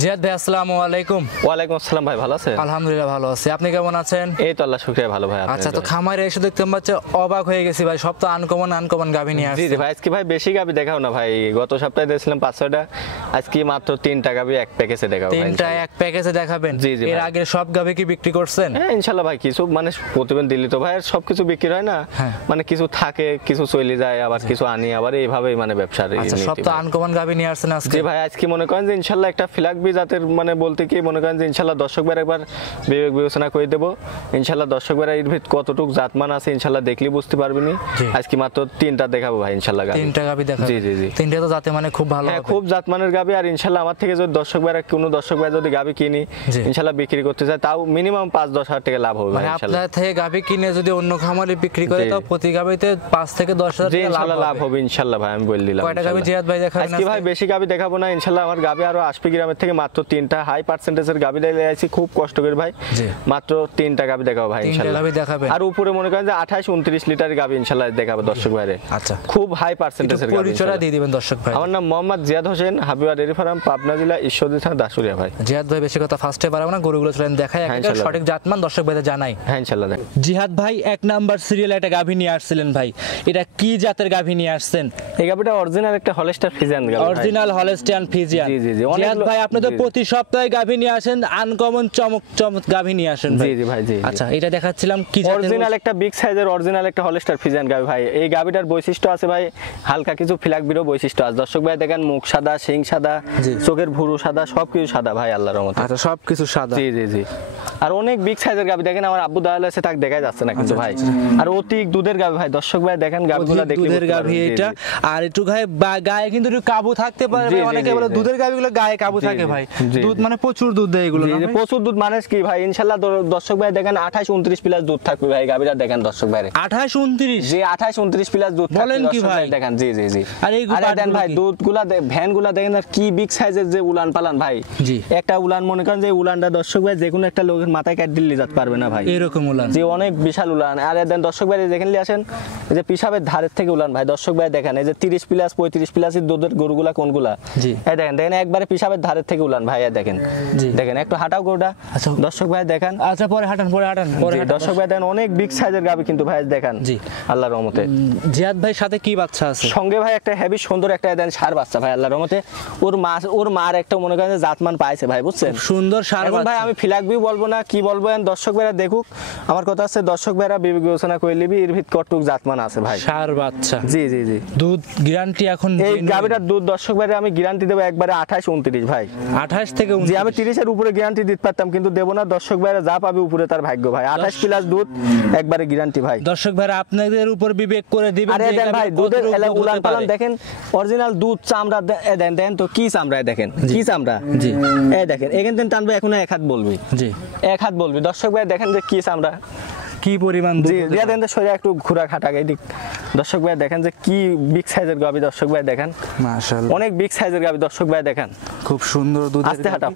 জিয়াদ ভাই আসসালামু আলাইকুম। ওয়ালাইকুম আসসালাম ভাই, ভালো আছেন? আলহামদুলিল্লাহ ভালো আছি, আপনি কেমন আছেন? এই তো আল্লাহ শুকরিয়া ভালো ভাই। আচ্ছা, তো খামারে এসে দেখতে পাচ্ছি অবাক হয়ে গেছি ভাই, সব তো আনকমন গাভী নিয়ে আসছে। জি ভাই, আজকে ভাই বেশি গাভী দেখাও না ভাই, গত সপ্তাহে দিয়েছিলাম 5-6টা, আজকে মাত্র 3টা গাভী এক প্যাকেজে দেখাবো। 3টা এক প্যাকেজে দেখাবেন? জি জি। এর আগে সব গাভী কি বিক্রি করছেন? হ্যাঁ ইনশাআল্লাহ ভাই, কিছু মানে প্রতিদিন দিল্লি তো ভাই সবকিছু বিক্রি হয় না, মানে কিছু থাকে, কিছু চলে যায়, আবার কিছু আনি, আবার এইভাবেই মানে ব্যবসার। আচ্ছা, সব তো আনকমন গাভী নিয়ে আসছেন আজকে? জি ভাই, আজকে মনে করেন যে ইনশাআল্লাহ একটা ফিলাকবি জাতের মানে বলতে কি মনে করেন যে ইনশাআল্লাহ দর্শকবার একবার বিবেক বিবেচনা করে দেবো। ইনশাআল্লাহ দর্শকবার এর ভিতর কতটুকু জাতমান আছে ইনশাআল্লাহ দেখলে বুঝতে পারবেনি। আজকে মাত্র 3টা দেখাবো ভাই ইনশাআল্লাহ গাভী। 3টা গাভী দেখাবো? জি জি জি। 3টা তো জাতে মানে খুব ভালো হ্যাঁ, হবে। খুব জাতমানের গাভী। আর ইনশাআল্লাহ আমার থেকে যদি কোনো দর্শক ভাই যদি গাভী কিনি ইনশাআল্লাহ বিক্রি করতে চায়, তাও মিনিমাম 5-10 হাজার টাকা লাভ হবে মানে আপনার থেকে গাভী কিনে যদি অন্য খামারে বিক্রি করে তাও প্রতি গাভীতে 5 থেকে 10 হাজার টাকা লাভ হবে ইনশাআল্লাহ ভাই, আমি বলে দিলাম। কয়টা গাভী জিয়াদ ভাই দেখাবেন আজকে? ভাই বেশি গাভী দেখাবো না ইনশাআল্লাহ, আমার গাভী আরো আসবে গ্রামের থেকে, মাত্র 3টা হাই পার্সেন্টেজের গাভী নিয়ে আইছি, খুব কষ্ট করে ভাই, মাত্র 3টা গাভী দেখাবো ভাই ইনশাআল্লাহ। আর উপরে মনে করেন যে 28-29 লিটার গাভী ইনশাআল্লাহ দেখাবো দর্শক ভাইরে। আচ্ছা, খুব হাই পার্সেন্টেজের গাভী। পরিচয়টা দিয়ে দিবেন দর্শক ভাই। আমার নাম মোহাম্মদ জিয়াদ হোসেন, হাবিবা ডেইরি ফার্ম, পাবনা জেলা, ঈশ্বরদী থানা, দাসুরিয়া ভাই। জিয়াদ ভাই বেশি কথা ফার্স্টে পারবো না, গরুগুলো চলেন দেখাই, একটা সঠিক জাতমান দর্শক ভাইদের জানাই। হ্যাঁ ইনশাআল্লাহ। জিহাদ ভাই 1 নাম্বার সিরিয়ালে একটা গাভী নিয়ে আসছিলেন ভাই, এটা কি জাতের গাভী নিয়ে আসছেন? এই গাভীটা অরিজিনাল একটা হলস্টার ফ্রিজিয়ান গাভী, অরিজিনাল হলস্টিয়ান ফ্রিজিয়ান। জি জি জি। জিহাদ ভাই আপনি তো প্রতি সপ্তাহে গাভী নিয়ে আসেন, আনকমন চমক গাভী নিয়ে আসেন ভাই। জি জি ভাই জি। আচ্ছা, এটা দেখাচ্ছিলাম কি জাতের? অরিজিনাল একটা বিগ সাইজের অরিজিনাল একটা হলস্টার ফ্রিজিয়ান গাভী ভাই। এই গাভীটার বৈশিষ্ট্য আছে ভাই, হালকা কিছু ফিলাকবিরও বৈশিষ্ট্য আছে। দর্শক ভাই দেখেন, মুখ সাদা, শিং সাদা, চোখের ভুরু সাদা, সবকিছু সাদা ভাই আল্লাহর রহমতে। আচ্ছা, সবকিছু সাদা? জি জি জি। আর অনেক বিগ সাইজের গাভী দেখেন, আমার আব্বু দাঁড়ালে আছে, তাকে দেখা যাচ্ছে না কিন্তু ভাই। আর অতি দুধের গাভী ভাই, দর্শক ভাই দেখেন গাভীগুলো দেখলে দুধের গাভী এটা। আর একটু গায়ে কিন্তু একটু কাবু থাকতে পারে, অনেকে বলে দুধের গাভীগুলো গায়ে কাবু থাকে ভাই, দুধ মানে প্রচুর দুধ দেয় এগুলো। প্রচুর দুধ মানে কি ভাই, ইনশাআল্লাহ দর্শক ভাই দেখেন 28-29 প্লাস দুধ থাকবে ভাই গাভীটা, দেখেন দর্শক ভাই 28-29? জি 28-29 প্লাস দুধ থাকবে। বলেন কি ভাই? দেখেন জি জি জি। আর দেন ভাই দুধগুলা ভ্যানগুলা দেখেন, আর কি বিগ সাইজের যে উলান পালান ভাই। জি, একটা উলান মনে করেন যে উলানটা দর্শক ভাই যে কোনো একটা লোকের মাথায় কাট দিল্লি যেতে পারবে না ভাই, এরকম উলান। জি, অনেক বিশাল উলান। আর দেন দর্শক ভাই দেখেন আসেন, এই যে পিশাবের ধারের থেকে উলান ভাই, দর্শক ভাই দেখেন এই যে 30 প্লাস 35 প্লাসের দুধের গরুগুলা কোনগুলা। জি, এই দেখেন দেখেন একবারে পিশাবের ধারের থেকে উলান ভাই, দেখেন। জি, দেখেন একটু হাঁটাও গরুটা দর্শক ভাই দেখেন। আচ্ছা, পরে হাঁটান দর্শক ভাই দেখেন, অনেক বিগ সাইজের গাভী কিন্তু ভাই দেখেন। জি, আল্লাহর রহমতে। জিয়াদ ভাই সাথে কি বাচ্চা আছে? সঙ্গে ভাই একটা হেভি সুন্দর একটা দেন ষাঁড় বাচ্চা ভাই আল্লাহর রহমতে। ওর মার একটা মনে করেন যে জাতমান পাইছে ভাই, বুঝছেন? সুন্দর ষাঁড় বাচ্চা ভাই। আমি ফিলাকবি বলবো না, কি বলবো, দর্শক ভাইরা দেখুক। আমার কথা আছে দর্শক ভাইরা বিবেক বিবেচনা করে নিবি, এর ভিতর কতটুক জাতমান আছে ভাই। ষাঁড় বাচ্চা? জি জি জি। দুধ গ্যারান্টি এখন এই গাভীটার দুধ দর্শক ভাইরা আমি গ্যারান্টি দেবো একবারে 28-29 ভাই। 28 থেকে 29? জি, আমি 30-এর উপরে গ্যারান্টি দিতে পারতাম, কিন্তু দেবো না। দর্শক ভাইরা যা পাবে উপরে তার ভাগ্য ভাই। 28 প্লাস দুধ একবারে গ্যারান্টি ভাই। দর্শক ভাইরা আপনাদের উপর বিবেক করে দিবেন। আরে দেন ভাই, দুধের উলান পালান দেখেন, অরিজিনাল দুধ, চামড়া দেন দেন তো কি চামড়া, দেখেন কি চামড়া। জি, এই দেখেন এখান থেকে টানবে, এখন এক হাত বলবি। জি, এক হাত বলবি। দর্শক ভাই দেখেন যে কি চামড়া, কি পরিমাণ। জি, দেন শরীরে একটু ঘোরা খাটা গাই দিক। দর্শক ভাই দেখেন যে কি বিগ সাইজের গাভী, দর্শক ভাই দেখেন মাশাআল্লাহ, অনেক বিগ সাইজের গাভী দর্শক ভাই দেখেন, খুব সুন্দর দুধ। আস্তে হাঁটাও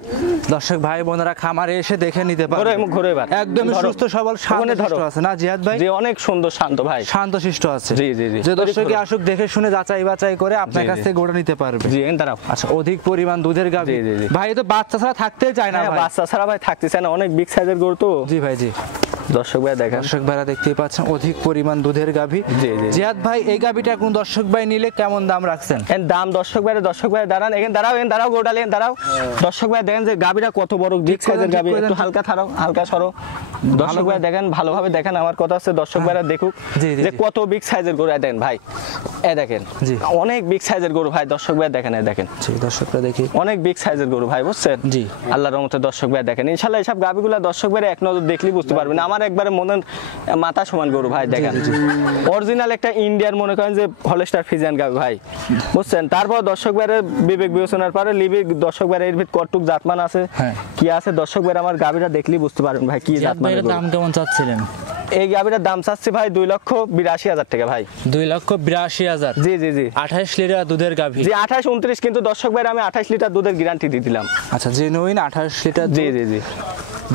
দর্শক ভাই বোনেরা খামারে এসে দেখে নিতে পারে। ঘরে এবার একদম সুস্থ সবল শান্ত আছে না জিয়াদ ভাই? জি, অনেক সুন্দর শান্ত ভাই, শান্ত শিষ্ট আছে। জি জি জি। যে দর্শকই আসুক দেখে শুনে যাচাই বাছাই করে আপনার কাছ থেকে গোটা নিতে পারবে। জি, দাঁড়াও। আচ্ছা, অধিক পরিমাণ দুধের গাভী ভাই, তো বাচ্চা ছাড়া থাকতে চায় না ভাই। বাচ্চা ছাড়া ভাই থাকতে চায় না, অনেক বিগ সাইজের গরু তো। জি ভাই জি। দর্শক ভাই দেখেন, দর্শক ভাইরা দেখতেই পাচ্ছেন অধিক পরিমাণ দুধের গাভী। জিয়াদ ভাই এই গাভীটা কোন দর্শক ভাই নিলে কেমন দাম রাখছেন? এর দাম দর্শক ভাই দাঁড়ান, এখানে দাঁড়াও গোটা লেন দাঁড়াও। দর্শক ভাই দেখেন যে গাভীটা কত বড় বিগ সাইজের গাভী, একটু হালকা থারাও, হালকা সরো। দর্শক ভাই দেখেন, ভালোভাবে দেখেন, আমার কথা আছে দর্শক ভাইরা দেখুক যে কত বিগ সাইজের গরু। দেখেন ভাই, এই দেখেন অনেক বিগ সাইজের গরু ভাই, দর্শক ভাই দেখেন, এই দেখেন দর্শকরা দেখি অনেক বিগ সাইজের গরু ভাই, বুঝছেন? জি, আল্লাহর রহমতে দর্শক ভাই দেখেন। ইনশাআল্লাহ এইসব গাভীগুলো দর্শক ভাই এক নজর দেখলেই বুঝতে পারবেন, আমার একবারে মনের মাথা সমান গরু ভাই দেখেন। অরিজিনাল একটা ইন্ডিয়ার মনে করেন যে হলস্টার ফ্রিজিয়ান গাভী ভাই, বুঝছেন? তারপর দর্শক ভাইয়ের বিবেক বিবেচনার পরে লিবি দর্শক ভাইয়ের এর ভিতর কতটুক জাতমান আছে কি আছে, দর্শক ভাইয়ের আমার গাভীটা দেখলেই বুঝতে পারবেন ভাই কি জাতমান। দাম কেমন চাচ্ছিলেন? এই গাভীটার দাম চাচ্ছি ভাই 2,82,000 টাকা ভাই। 2,82,000? জি জি জি। 28 লিটার দুধের গাভী? জি, 28-29, কিন্তু দর্শক ভাইয়ের আমি 28 লিটার দুধের গ্যারান্টি দিয়ে দিলাম। আচ্ছা, জেনুইন 28 লিটার। জি জি জি।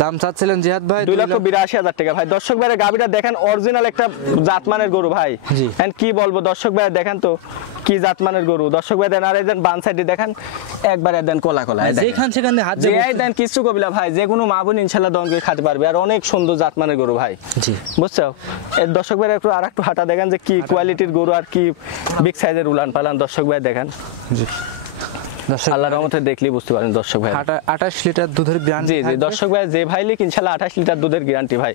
দাম চাচ্ছিলেন জিহাদ ভাই 2,82,000 টাকা ভাই। দর্শক ভাইরা গাবিটা দেখেন অরিজিনাল একটা জাতমানের গরু ভাই, এন্ড কি বলবো দর্শক ভাইরা দেখেন তো কি জাতমানের গরু। দর্শক ভাই দেন আর দেন বাম সাইডে দেখেন একবারে দেন কোলা কোলা, যেখান সেখানে হাত দিয়ে দেন কিছু কবিলা ভাই, যে কোনো মা বোন ইনশাআল্লাহ দন করে খেতে পারবে, আর অনেক সুন্দর জাতমানের গরু ভাই। জি বুঝছো, এর দর্শক ভাইরা একটু আরেকটু হাঁটা দেখেন যে কি কোয়ালিটির গরু আর কি বিগ সাইজের উলান পালান। দর্শক ভাই দেখেন, জি আল্লাহর রহমতে দেখলেই বুঝতে পারেন দর্শক ভাই। 28 লিটার দুধের গ্যারান্টি। জি জি দর্শক ভাই যে ভাই লিখ ইনশাআল্লাহ 28 লিটার দুধের গ্যারান্টি ভাই।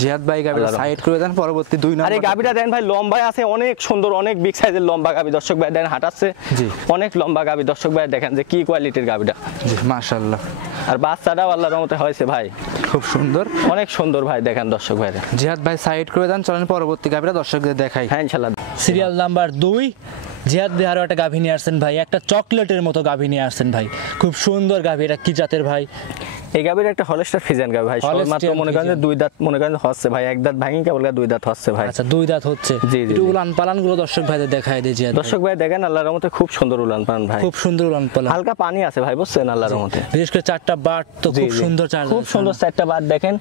জিহাদ ভাই গাবিটা সাইড করে দেন, পরবর্তী 2 নম্বর। আরে গাবিটা দেন ভাই লম্বা আছে অনেক সুন্দর, অনেক বিগ সাইজের লম্বা গাবি। দর্শক ভাই দেন হাঁটাচ্ছে, জি অনেক লম্বা গাবি। দর্শক ভাই দেখেন যে কি কোয়ালিটির গাবিটা, জি মাশাআল্লাহ। আর বাচ্চাটাও আল্লাহর রহমতে হয়েছে ভাই, খুব সুন্দর, অনেক সুন্দর ভাই। দেখেন দর্শক ভাই, জিহাদ ভাই সাইড করে দেন, চলেন পরবর্তী গাবিটা দর্শকদের দেখাই। হ্যাঁ ইনশাআল্লাহ। সিরিয়াল নাম্বার 2 জিহাদ ভাই আরো একটা গাভী নিয়ে আসছেন ভাই, একটা চকলেটের মতো গাভী নিয়ে আসছেন ভাই, খুব সুন্দর গাভী। এটা কি জাতের ভাই? এই গাভীর একটা হলস্টার ফ্রিজিয়ান গাভী ভাই, মাত্র মনে করেন যে 2 দাঁত মনে করেন হচ্ছে ভাই, এক দাঁত ভাঙি কেবল 2 দাঁত হচ্ছে ভাই। আচ্ছা 2 দাঁত হচ্ছে। জি জি উলান পালান গুলো দর্শক ভাইদের দেখায় দেই। জিহাদ দর্শক ভাই দেখেন আল্লাহর রহমতে খুব সুন্দর উলান পালান ভাই, খুব সুন্দর উলান পালান, হালকা পানি আছে ভাই বুঝছেন আল্লাহর রহমতে। বিশেষ করে 4টা বাট তো খুব সুন্দর, খুব সুন্দর 4টা বাট দেখেন।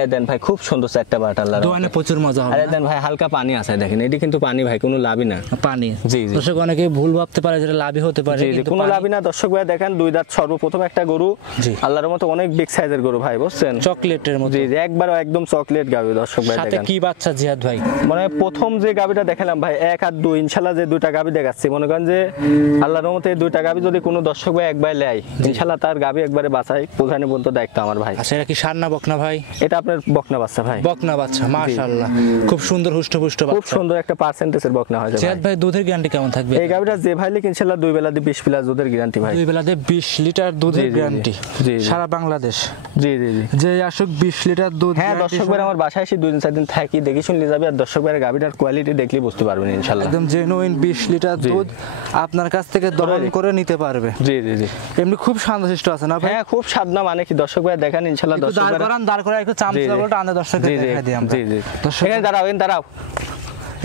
এই দেন ভাই খুব সুন্দর 4টা বাট আল্লাহর রহমতে, দোয়ানে প্রচুর মজা হবে। আরে দেন ভাই হালকা পানি আছে দেখেন, এটি কিন্তু পানি ভাই, কোনো লাভই না পানি। জি জি দর্শক অনেকে ভুল ভাবতে পারে যেটা লাভই হতে পারে, কিন্তু কোনো লাভই না। দর্শক ভাই দেখেন 2 দাঁত সর্বপ্রথম একটা গরু, আল্লাহর রহমতে অনেক বিগ সাইজের গরু ভাই বুঝছেন, চকলেটের মতো। জি জি একবার একদম চকলেট গাবি। দর্শক ভাই সাথে কি বাচ্চা জিহাদ ভাই? মানে প্রথম যে গাবিটা দেখালাম ভাই 1 আর 2 ইনশাআল্লাহ যে 2টা গাবি দেখাচ্ছি, মনে করেন যে আল্লাহর রহমতে এই 2টা গাবি যদি কোনো দর্শক ভাই একবার লেয় ইনশাআল্লাহ তার গাবি একবারে বাছাই পোষানি পর্যন্ত দায়িত্ব আমার ভাই। আচ্ছা এটা কি ষাঁড় না বকনা ভাই? এটা আপনার বকনা বাচ্চা ভাই, বকনা বাচ্চা মাশাআল্লাহ, খুব সুন্দর হুষ্টপুষ্ট বাচ্চা, খুব সুন্দর একটা পার্সেন্টেজের বকনা হয়। জিহাদ ভাই দুধের গ্যারান্টি কেমন থাকবে? এই গাবিটা যে ভাই লিখ ইনশাআল্লাহ 2 বেলা দিয়ে 20 প্লাস দুধের গ্যারান্টি ভাই, 2 বেলা দিয়ে 20 লিটার দুধের গ্যারান্টি সারা বাংলাদেশ। জি জি জি যে আসুক 20 লিটার দুধ। হ্যাঁ দর্শক ভাই আমার বাসায় এসে 2-4 দিন থাকি দেখি শুনলে যাবে, আর দর্শক ভাইয়ের গাবিটার কোয়ালিটি দেখলে বুঝতে পারবেন ইনশাআল্লাহ, একদম জেনুইন 20 লিটার দুধ আপনার কাছ থেকে দহন করে নিতে পারবে। জি জি জি এমনি খুব শান্তশিষ্ট আছে না ভাই? হ্যাঁ খুব সাধনা, মানে কি দর্শক ভাই দেখেন ইনশাআল্লাহ। দর্শক ভাই দাঁড় করে একটু চামচাগুলো টানে দর্শকদের দেখাই দিই আমরা। জি জি দর্শক এখানে দাঁড়াও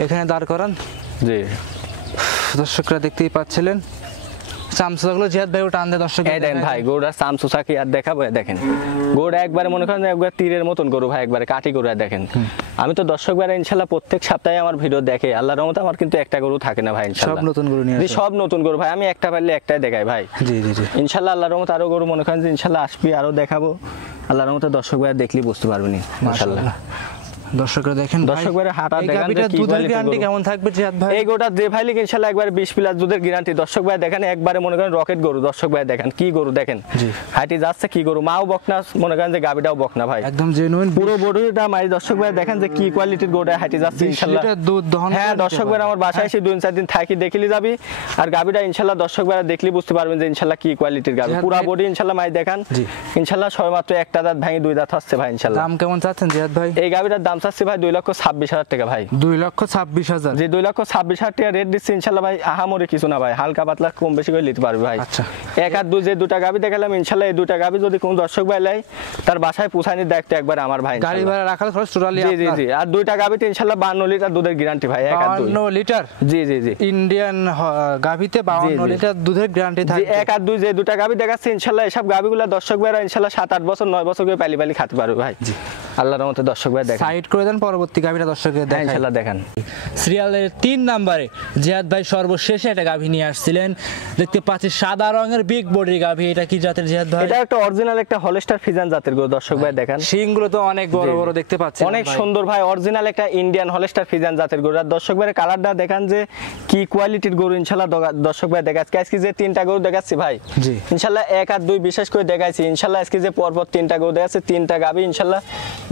এখানে দাঁড় করান। জি দর্শকরা দেখতেই পাচ্ছিলেন চামচাগুলো জিহাদ ভাই টান দেয় দর্শক। এই দেন ভাই গরুর চামচা কি আর দেখাবো, দেখেন গরু একবারে মনে করেন একবার তীরের মতন গরু ভাই, একবারে কাটি গরু। দেখেন আমি তো দর্শক ভাই ইনশাআল্লাহ প্রত্যেক সপ্তাহে আমার ভিডিও দেখে, আল্লাহর রহমতে আমার কিন্তু একটা গরু থাকে না ভাই ইনশাআল্লাহ, সব নতুন গরু নিয়ে আসে, সব নতুন গরু ভাই। আমি একটা পারলে একটাই দেখাই ভাই। জি জি জি ইনশাআল্লাহ আল্লাহর রহমতে আরো গরু মনে করেন যে ইনশাআল্লাহ আসবে, আরো দেখাবো আল্লাহর রহমতে। দর্শক ভাই দেখলেই বুঝতে পারবেন মাশাআল্লাহ। দর্শকরা দেখেন দর্শক ভাই হাঁটা দেখেন দুধের গ্যারান্টি কেমন থাকবে জিহাদ ভাই? এই গোটা যে ভাই লিখ ইনশাআল্লাহ একবার 20 প্লাস দুধের গ্যারান্টি। দর্শক ভাই দেখেন একবারে মনে করেন রকেট গরু। দর্শক ভাই দেখেন কি গরু, দেখেন হাঁটি যাচ্ছে কি গরু, মাও বকনা মনে করেন যে গাবিটাও বকনা ভাই, একদম জেনুইন পুরো বডিটা মাই। দর্শক ভাই দেখেন যে কি কোয়ালিটির গরুটা হাঁটি যাচ্ছে ইনশাআল্লাহ, দুধ দহন। হ্যাঁ দর্শক ভাই আমার বাসায় এসে 2-4 দিন থাকি দেখলি যাবি, আর গাবিটা ইনশাআল্লাহ দর্শক ভাই দেখলি বুঝতে পারবেন যে ইনশাআল্লাহ কি কোয়ালিটির গাবি, পুরো বডি ইনশাআল্লাহ মাই দেখেন ইনশাআল্লাহ। সবে মাত্র একটা দাঁত ভাঙি 2 দাঁত হচ্ছে ভাই ইনশাআল্লাহ। দাম কেমন চাচ্ছেন জিহাদ ভাই? এই গাবিটার দাম চাচ্ছি ভাই 2,26,000 টাকা ভাই। 2,26,000? জি 2,26,000 টাকা রেট দিচ্ছি ইনশাআল্লাহ ভাই। আহামরি কিছু না ভাই, হালকা পাতলা কম বেশি করে নিতে পারবে ভাই। আচ্ছা 1 আর 2 যে 2টা গাবি দেখালাম ইনশাআল্লাহ, এই 2টা গাবি যদি কোন দর্শক ভাই লাই তার বাসায় পৌঁছানোর দায়িত্ব একবার আমার ভাই। গাড়ি ভাড়া রাখার খরচ টোটালি আপনার? জি জি জি। আর 2টা গাবিতে ইনশাআল্লাহ 52 লিটার দুধের গ্যারান্টি ভাই। 1 আর 2 52 লিটার? জি জি জি ইন্ডিয়ান গাবিতে 52 লিটার দুধের গ্যারান্টি থাকে। 1 আর 2 যে 2টা গাবি দেখাচ্ছে ইনশাআল্লাহ এসব গাবিগুলো দর্শক ভাইরা ইনশাআল্লাহ 7-8 বছর 9 বছর করে পালি পালি খেতে পারবে ভাই। জি আল্লাহর রহমতে দর্শক ভাই দেখেন সাইড করে দেন, পরবর্তী গাবিটা দর্শকদের দেখাই ইনশাআল্লাহ। দেখেন সিরিয়ালের 3 নম্বরে জিহাদ ভাই সর্বশেষে একটা গাভী নিয়ে আসছিলেন, দেখতে পাচ্ছি সাদা রঙের বিগ বডির গাভী। এটা কি জাতের জিহাদ ভাই? এটা একটা অরিজিনাল একটা হলস্টার ফ্রিজিয়ান জাতের গরু। দর্শক ভাই দেখেন শিংগুলো তো অনেক বড় বড় দেখতে পাচ্ছেন, অনেক সুন্দর ভাই। অরিজিনাল একটা ইন্ডিয়ান হলস্টার ফ্রিজিয়ান জাতের গরু। আর দর্শক ভাই কালারটা দেখেন যে কি কোয়ালিটির গরু ইনশাআল্লাহ। দর্শক ভাই দেখাচ্ছি আজকে যে 3টা গরু দেখাচ্ছি ভাই জি ইনশাআল্লাহ 1 আর 2 বিশেষ করে দেখাইছি ইনশাআল্লাহ। আজকে যে পরপর 3টা গরু দেখাচ্ছি, 3টা গাভী ইনশাআল্লাহ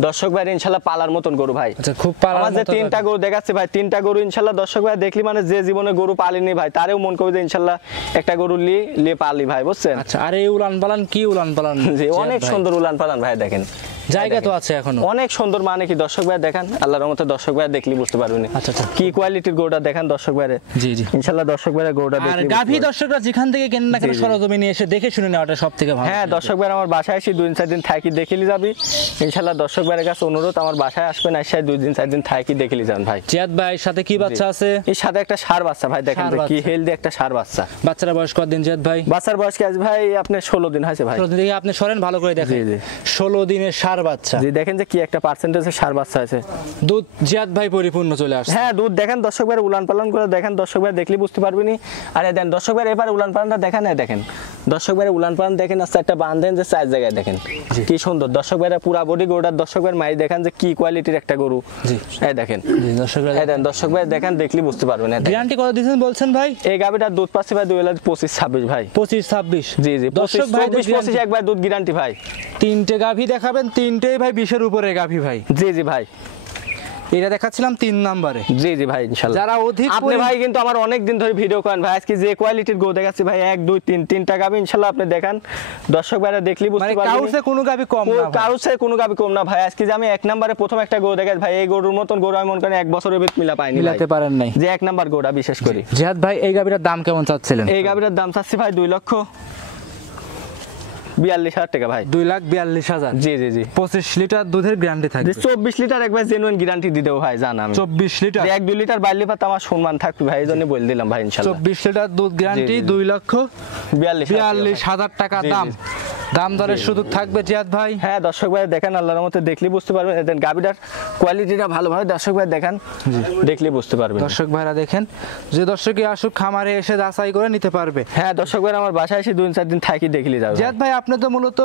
দর্শক ভাই ইনশাআল্লাহ পালার মতন গরু ভাই। আচ্ছা খুব পালার মতন। যে 3টা গরু দেখাচ্ছি ভাই, 3টা গরু ইনশাআল্লাহ দর্শক ভাই দেখলি মানে যে জীবনে গরু পালিনি ভাই তারেও মন করবে যে ইনশাআল্লাহ একটা গরু লিয়ে পালি ভাই বুঝছেন। আচ্ছা আর এই উলান পালান কি উলান পালান? জি অনেক সুন্দর উলান পালান ভাই। দেখেন জায়গা তো আছে এখনো অনেক সুন্দর, মানে কি দর্শক ভাই দেখেন, আল্লাহর রহমতে দর্শক ভাই দেখলি বুঝতে পারবেন। আচ্ছা আচ্ছা, কি কোয়ালিটির গরুটা দেখেন দর্শক ভাই। জি জি, ইনশাআল্লাহ দর্শক ভাই গরুটা আর দেখলি। গাভী দর্শকরা যেখান থেকে কেনেন না কেন সরজমিনে এসে দেখে শুনে নেওয়াটা সবথেকে ভালো। হ্যাঁ দর্শক ভাই আমার বাসায় এসে 2-4 দিন থাকি দেখলি যাবি ইনশাআল্লাহ। দর্শক ভাইয়ের কাছে অনুরোধ, আমার বাসায় আসবেন, এসে 2-4 দিন থাকি দেখলি যান ভাই। জিয়াদ ভাই সাথে কি বাচ্চা আছে? এর সাথে একটা ষাঁড় বাচ্চা ভাই, দেখেন কি হেলদি একটা ষাঁড় বাচ্চা। বাচ্চার বয়স কতদিন জিয়াদ ভাই? বাচ্চার বয়স কি আজ ভাই আপনার 16 দিন হয়েছে ভাই। 16 দিন, আপনি সরেন ভালো করে দেখেন। 16 দিনের ষাঁড় বাচ্চা। জি দেখেন যে কি একটা পার্সেন্টেজে ষাঁড় বাচ্চা আছে। দুধ জিয়াদ ভাই পরিপূর্ণ চলে আসছে। হ্যাঁ দুধ দেখেন দর্শক ভাই, উলান পালন করে দেখেন দর্শক ভাই, দেখলি বুঝতে পারবেনি। আরে দেন দর্শক ভাই এবার উলান পালনটা দেখেন, দেখেন দর্শক ভাই উলান পালন দেখেন, আস্তে একটা বাঁধেন যে 4 জায়গায় দেখেন কি সুন্দর। দর্শক ভাইরা পুরা বডি গরুটার দর্শক ভাই মাই দেখেন যে কি কোয়ালিটির একটা গরু। জি এই দেখেন, জি দর্শক ভাই দেন, দর্শক ভাই দেখেন দেখলি বুঝতে পারবেন। গ্যারান্টি কত দিবেন বলছেন ভাই? এই গাবিটার দুধ পাচ্ছে ভাই 2025-26 ভাই। 25-26 জি জি, দর্শক ভাই 24-25 একবার দুধ গ্যারান্টি ভাই। তিনটে গাভী দেখাবেন, তিনটেই ভাই 20-এর উপরে গাভী ভাই। জি জি ভাই, এটা দেখাচ্ছিলাম 3 নম্বরে। জি জি ভাই ইনশাআল্লাহ। যারা অধিক আপনি ভাই কিন্তু আমার অনেক দিন ধরে ভিডিও করেন ভাই, আজকে যে কোয়ালিটির গো দেখাচ্ছি ভাই 1 2 3 তিনটা গাবি ইনশাআল্লাহ আপনি দেখান, দর্শক ভাইরা দেখলি বুঝতে পারবেন। কাউসে কোনো গাবি কম না, কাউসে কোনো গাবি কম না ভাই। আজকে যে আমি 1 নম্বরে প্রথম একটা গো দেখাচ্ছি ভাই, এই গরুর মতন গরু আমি মনে করেন 1 বছরের ভিতর মিলা পাইনি, মিলাতে পারেন নাই, যে 1 নাম্বার গোটা বিশেষ করে। জিহাদ ভাই এই গাবিটার দাম কেমন চাচ্ছিলেন? এই গাবিটার দাম চাচ্ছি ভাই 2,42,000 টাকা ভাই। 2,42,000। জি জি জি, 25 লিটার দুধের গ্যারান্টি থাকবে। 24 লিটার একবার জেনুইন গ্যারান্টি দিয়ে দেব ভাই, জান আমি 24 লিটার 1-2 লিটার বাইলে পাতা আমার সম্মান থাকবে ভাই, এইজন্য বলে দিলাম ভাই ইনশাআল্লাহ। 24 লিটার দুধ গ্যারান্টি 2,42,000 টাকা দাম। দাম দরের সুযোগ থাকবে জিয়াদ ভাই। হ্যাঁ দর্শক ভাই দেখেন, আল্লাহর মতে দেখলি বুঝতে পারবেন। দেন গাবিটার কোয়ালিটিটা ভালোভাবে দর্শক ভাই দেখেন, দেখলি বুঝতে পারবেন। দর্শক ভাইরা দেখেন, যে দর্শকই আসুক খামারে এসে যাচাই করে নিতে পারবে। হ্যাঁ দর্শক ভাই আমার বাসায় এসে 2-4 দিন থাকি দেখলি যাবে। জিয়াদ ভাই আপনি তো মূলত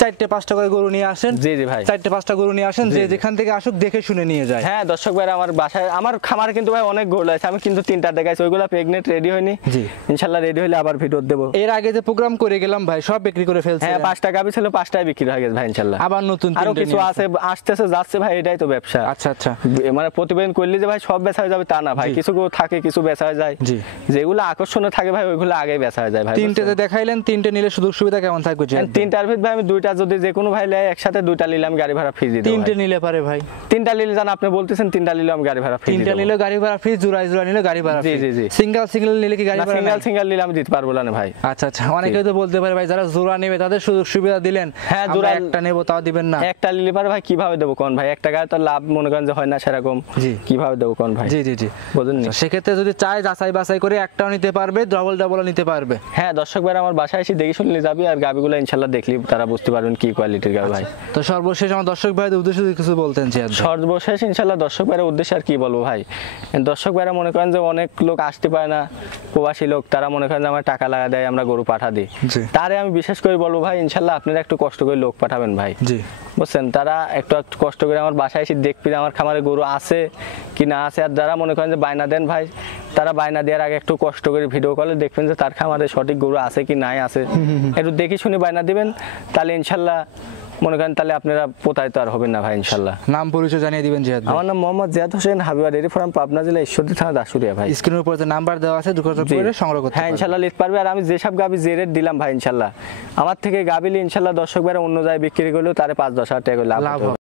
4-5টা করে গরু নিয়ে আসেন। জি জি ভাই, 4-5টা গরু নিয়ে আসেন, যে যেখান থেকে আসুক দেখে শুনে নিয়ে যায়। হ্যাঁ দর্শক ভাই আমার বাসায় আমার খামারে কিন্তু ভাই অনেক গরু আছে, আমি কিন্তু 3টা দেখাইছি, ওইগুলো প্রেগনেন্ট রেডি হয়নি। জি ইনশাআল্লাহ রেডি হলে আবার ভিডিও দেব। এর আগে যে প্রোগ্রাম করে গেলাম ভাই সব বিক্রি করে ফেলছে। হ্যাঁ 5টা গাবি ছিল, 5টাই বিক্রি হয়ে গেছে ভাই ইনশাআল্লাহ। আবার নতুন আরো কিছু আছে আসতেছে যাচ্ছে ভাই, এটাই তো ব্যবসা। আচ্ছা আচ্ছা, মানে প্রতিবেদন করলে যে ভাই সব বেচা হয়ে যাবে তা না ভাই, কিছু থাকে কিছু বেচা হয়ে যায়। জি, যেগুলো আকর্ষণীয় থাকে ভাই ওইগুলো আগে বেচা হয়ে যায় ভাই। 3টেতে দেখাইলেন, 3টে নিলে সুযোগ সুবিধা কেমন থাকবে? 3টার ভিতর ভাই আমি 2টা যদি যে কোনো ভাই লেয় একসাথে 2টা নিলে আমি গাড়ি ভাড়া ফ্রি দিয়ে দেব। 3টে নিলে পারে ভাই? 3টা নিলে জান আপনি বলতেছেন 3টা নিলে আমি গাড়ি ভাড়া ফ্রি দিই। 3টা নিলে গাড়ি ভাড়া ফ্রি, জোড়া নিলে গাড়ি ভাড়া ফ্রি। জি জি, সিঙ্গেল নিলে কি গাড়ি ভাড়া? সিঙ্গেল নিলে আমি দিতে পারবো না ভাই। আচ্ছা আচ্ছা, অনেকেই তো বলতে পারে ভাই যারা জোড়া নেবে তাদের সুযোগ সুবিধা দিলেন, হ্যাঁ জোড়া একটা নেব তাও দিবেন না। একটা নিলে পারে ভাই কিভাবে দেবো কোন ভাই, একটা গাড়ি তো লাভ মনে করেন যে হয় না সেরকম, কিভাবে দেবো কোন ভাই? জি জি জি, বুঝুন না। সেক্ষেত্রে যদি চাই যাচাই বাছাই করে একটাও নিতে পারবে, ডাবল নিতে পারবে। হ্যাঁ দর্শক ভাই আমার বাসায় এসে দেখে শুনলে যাবি, আর গাবিগুলো ইনশাআল্লাহ দেখলি তারা বুঝতে পারবেন কি কোয়ালিটির গাবি ভাই। তো সর্বশেষ আমার দর্শক ভাইদের উদ্দেশ্যে কিছু বলতেন চাই? সর্বশেষ ইনশাআল্লাহ দর্শক ভাইয়ের উদ্দেশ্যে আর কি বলবো ভাই, দর্শক ভাইরা মনে করেন যে অনেক লোক আসতে পারে না, প্রবাসী লোক, তারা মনে করেন যে আমার টাকা লাগা দেয়, আমরা গরু পাঠা দিই, তারে আমি বিশেষ করে বলবো ভাই ইনশাআল্লাহ আপনারা একটু কষ্ট করে লোক পাঠাবেন ভাই। জি বুঝছেন, তারা একটু কষ্ট করে আমার বাসায় এসে দেখবি আমার খামারে গরু আছে কি না আছে। আর যারা মনে করেন যে বায়না দেন ভাই, তারা বায়না দেওয়ার আগে একটু কষ্ট করে ভিডিও কলে দেখবেন যে তার খামারে সঠিক গরু আছে কি নাই আছে, একটু দেখি শুনে বায়না দিবেন, তাহলে ইনশাআল্লাহ মনে করেন তাহলে আপনারা প্রতারিত আর হবেন না ভাই ইনশাআল্লাহ। নাম পরিচয় জানিয়ে দিবেন জিয়াদ ভাই। আমার নাম মোহাম্মদ জিয়াদ হোসেন, হাবিবা ডেইরি ফার্ম, পাবনা জেলা, ঈশ্বরদী থানা, দাসুরিয়া ভাই। স্ক্রিনের উপর যে নাম্বার দেওয়া আছে যোগাযোগ করে সংগ্রহ করতে। হ্যাঁ ইনশাআল্লাহ লিখতে পারবে। আর আমি যেসব গাবি যে রেট দিলাম ভাই ইনশাআল্লাহ আমার থেকে গাবিলি ইনশাআল্লাহ দর্শক ভাইরা অন্য জায়গায় বিক্রি করলেও তারে 5-10 হাজার টাকা লাভ হবে।